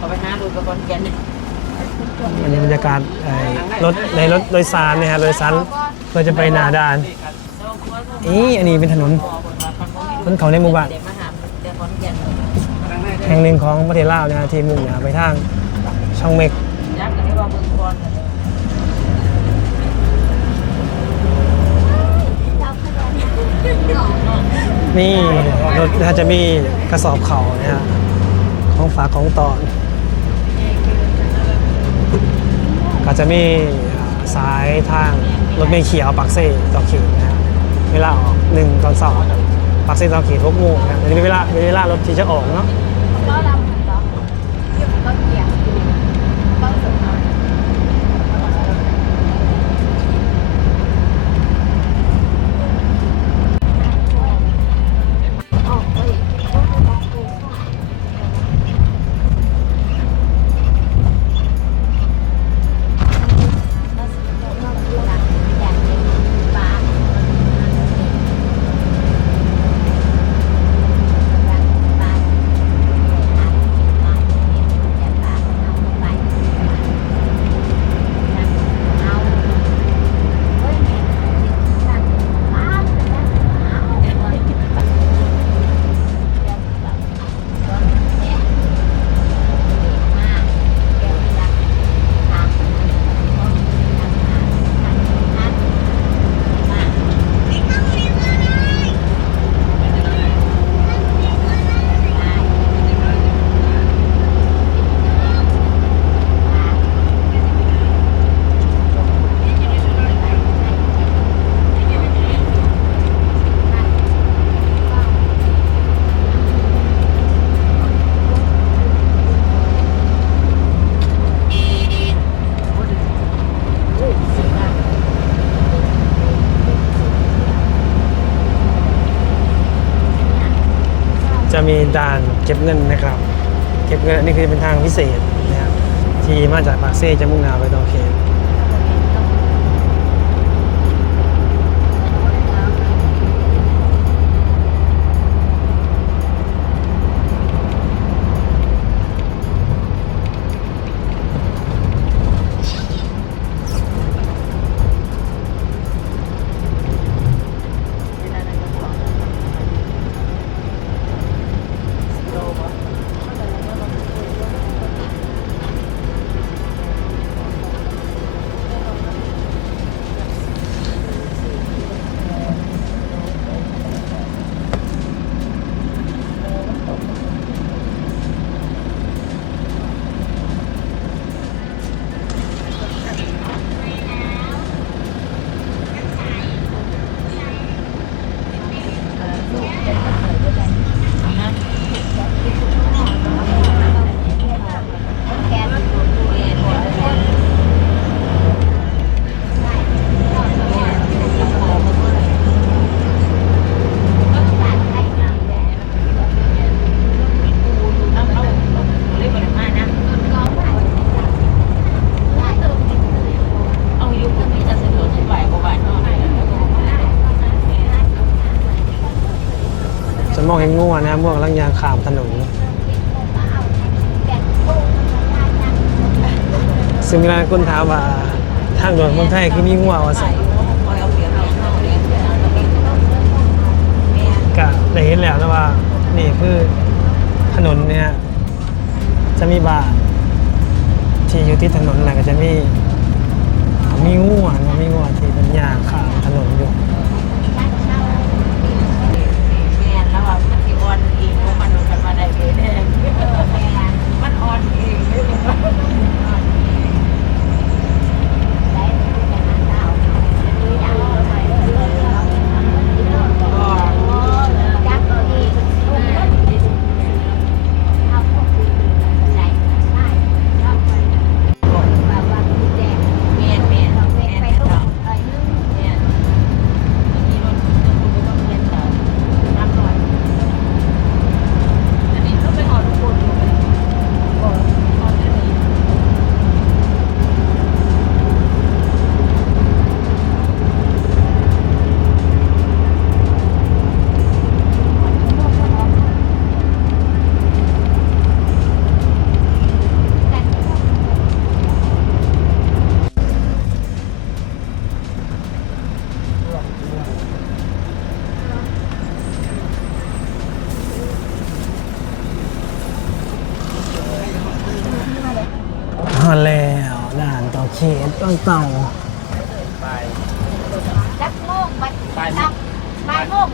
ก็ไปหาดูกับคนแกนอันนี้บรรยากาศไอ้รถในรถโดยสารนี่ยฮะโดยสารเราจะไปหนาดานอีอันนี้เป็นถนนมันเขาในหมู่บ้านแห่งหนึ่งของประเทศลาวนะฮะที่มุ่งหนาไปทางช่องเมกยักษ์ก็ได้ว่าเบิ่งก่อนนี่รถถ้าจะมีกระสอบเขานี่ยฮะ ของฝากของตอน ก็จะมีสายทางรถเมล์เขียวปักเซ่ต่อขีดนะครับเวลาออกหนึ่งตอนสองปักเซ่ต่อขีดทุกโมงนะครับอันนี้เป็นเวลาเป็นเวลารถที่จะออกเนาะ ก็ลำเหรอก็เกี่ยวก็สมานออกไปก็คือบอกกูค่ะอยากเห็นฟ้า จะมีด่านเก็บเงินนะครับ เก็บเงินนี่คือเป็นทางพิเศษนะครับที่มาจากปากเซ่จะมุ่งหน้าไปตองเค จะมองเห็นง่วนะม่วงลังยางขามถนนซึ่งเวลาคนถามว่าทางด่วนเมืองไทยคือมีง่วว่าสันคอยเอาเปรียบเราเฮาเลี้ยงแต่ก็มีแม่ก็ได้เห็นแล้วนะว่า นี่คือถนนเนี่ยจะมีบาร์ที่อยู่ที่ถนนแหละก็จะมีมีง่วนะมีง่วที่เป็นยางขามถนนอยู่ แม่แล้วว่ามันสิอ่อนเองว่ามันกัน มาได้เด้มันอ่อนเอง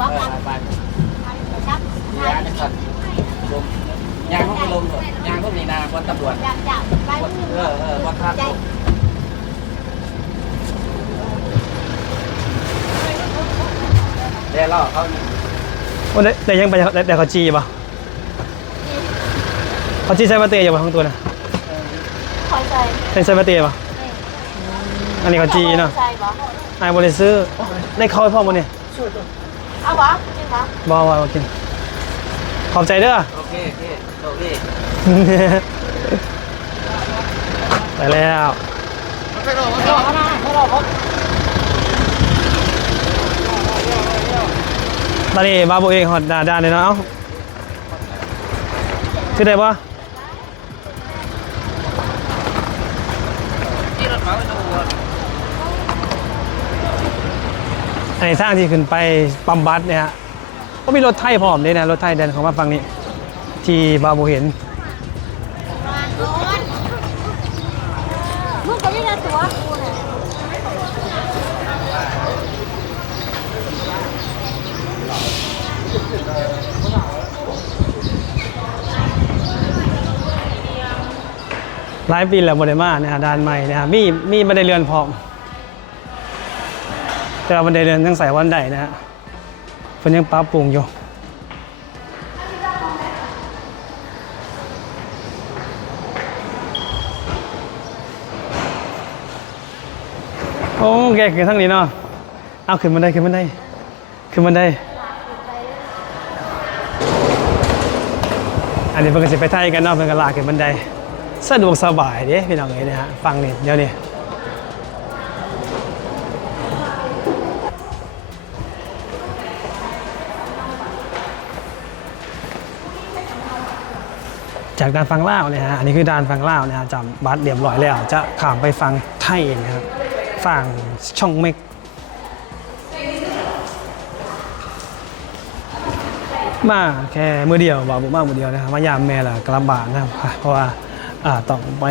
บ่ายโมงบ่เอคอรับไปจักยาจะขัดลมยางพวกลมยางพวกนี้นาคนตำรวจจักจับ่ายโมงเออเออวัดท่าตุเดี๋ยวล่อเขาโอ้ได้ได้ยังไปได้ได้เขาจีป่ะเขาจีใส่มาเตยอยู่ป่ะทั้งตัวนะคอยใจเป็นใส่มาเตยป่ะอันนี้เขาจีเนาะไอ้บริซื้อได้เข้าให้พ่อมันเนี่ย เอาบ่จริงบ่บอกว่ากิน ขอบใจเด้อ โอเคโอเคโอเคไปแล้วไม่รอไม่รอไม่รอครับตอนนี้บาโบเองหอดดาดานเลยเนาะเอ้าคือได้ปะ ที่รถเขาเป็นตำรวจ อันทางที่ขึ้นไปปั๊มบัสเนี่ยฮะก็มีรถไทยพร้อมเลยนะรถไทยเดินเข้ามาฝั่งนี้ ที่บาโบเห็นมึงก็ยังได้ตัวกูน่ะหลายปีแล้วโมเดมาเนี่ยฮะด้านใหม่เนี่ยฮะมีมีบันได้เรือนพร้อม แต่วันไดเรือนยังใส่วันใดนะฮะเพิ่นยังปรับปรุงอยู่โอ้แกขึ้นทั้งนี้เนาะเอาขึ้นบันไดขึ้นบันไดขึ้นบันไดอันนี้เพิ่นก็จะไปไทยกันเนาะเพิ่นก็ลากขึ้นบันไดสะดวกสบายเด้พี่น้องเอ้ยนะฮะฟังนี่เดี๋ยวนี้ จากการฟังเล่าเนี่ยฮะอันนี้คือดานฟังเล่าวนะฮะจำบัตรเรียบร้อยแล้ว จะข้ามไปฟังไทยนะครับฝั่งช่องเมกมาแค่มือเดียวบอกผมมามือเดียวนะครับมายามแม่ละกระบาดนะครับเพราะว่าอ่าต้องไป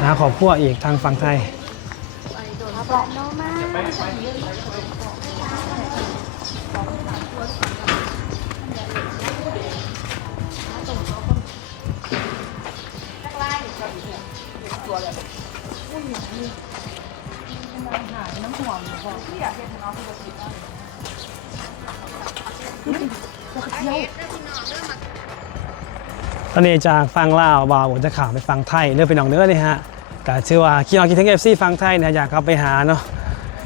หาครอบครัวอีกทางฝั่งไทย อกน้องมาตอนนี้จากฟังลาวบ่าวผมจะข่าวไปฟังไทยเรื่องไปหนองเนื้อนี่ฮะก็เชื่อว่าคิดเอาคิดถึงเอฟซีฟังไทยนะอยากเข้าไปหาเนาะ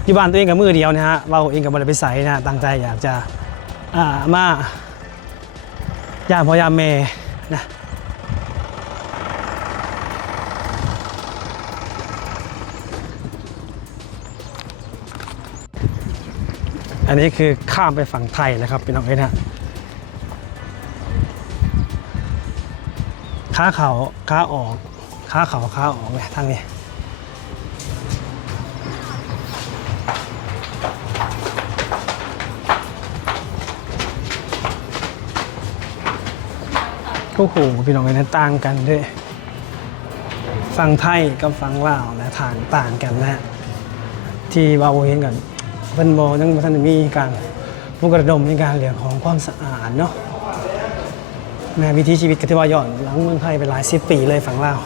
ที่บ้านตัวเองกับมือเดียวนะฮะเราเองกับบริไปใส่นะตั้งใจอยากจะอ่ามายามพอยามเมนะ อันนี้คือข้ามไปฝั่งไทยนะครับพี่น้องเอ้ยนะขาเขาขาออกขาเขาขาออกเลยทางนี้โอ้โหพี่น้องกันต่างกันด้วยฟังไทยกับฟังลาวนะทางต่างกันนะ ที่วาวเห็นกัน เพิ่นบ่ยังท่านมีการมุกระดมในการเหลือของความสะอาดเนาะแม่วิถีชีวิตกติวาย่อนหลังเมืองไทยไปหลายสิบปีเลยฝั่งลาว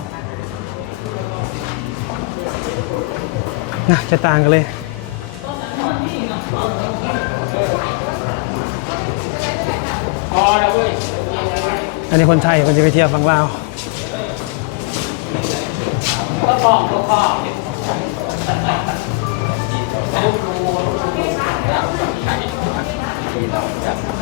นะจะต่างกันเลยอันนี้คนไทยคนจะไปเที่ยวฝั่งลาวก็ฟองก็ฟอง Gracias.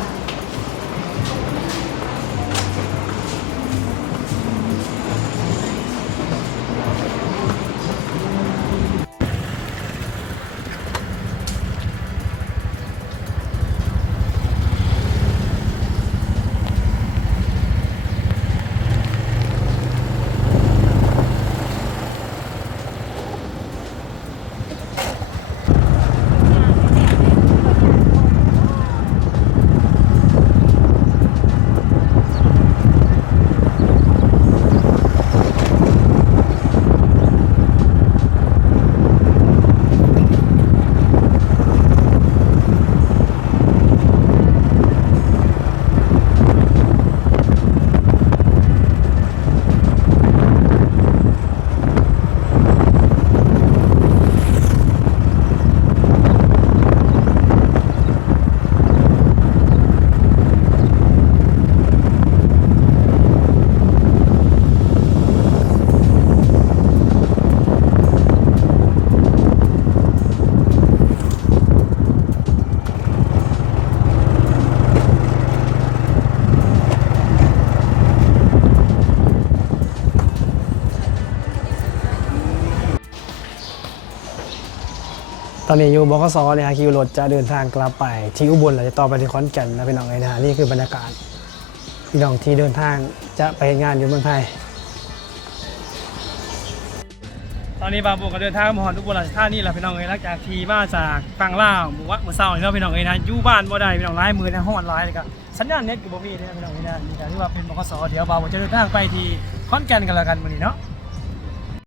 อนนี้อยู่บกสเนี่ยฮะคิวรถจะเดินทางกลับไป ที่อุบลแล้วจะต่อไปที่ขอนแก่นนะพี่น้องเลยนะนี่คือบรรยากาศพี่น้องที่เดินทางจะไปงานอยู่เมืองไทย ตอนนี้บาบูก็เดินทางมาหอนอุบลราชธานีแล้วพี่น้องเอ้ยหลังจากที่มาจากฝั่งลาวหมู่ว่าเมื่อเช้าเนาะพี่น้องเอ้ยนะอยู่บ้านบ่ได้พี่น้องร้ายมือนะฮ้อนร้ายเลยก็สัญญาณเน็ตก็บ่มีเด้อพี่น้องเอ้ยนะนี่ก็ที่ว่าเป็นบกสเดี๋ยวบาบูจะเดินทางไปที่ขอนแก่นกันแล้วกันมื้อนี้เนาะ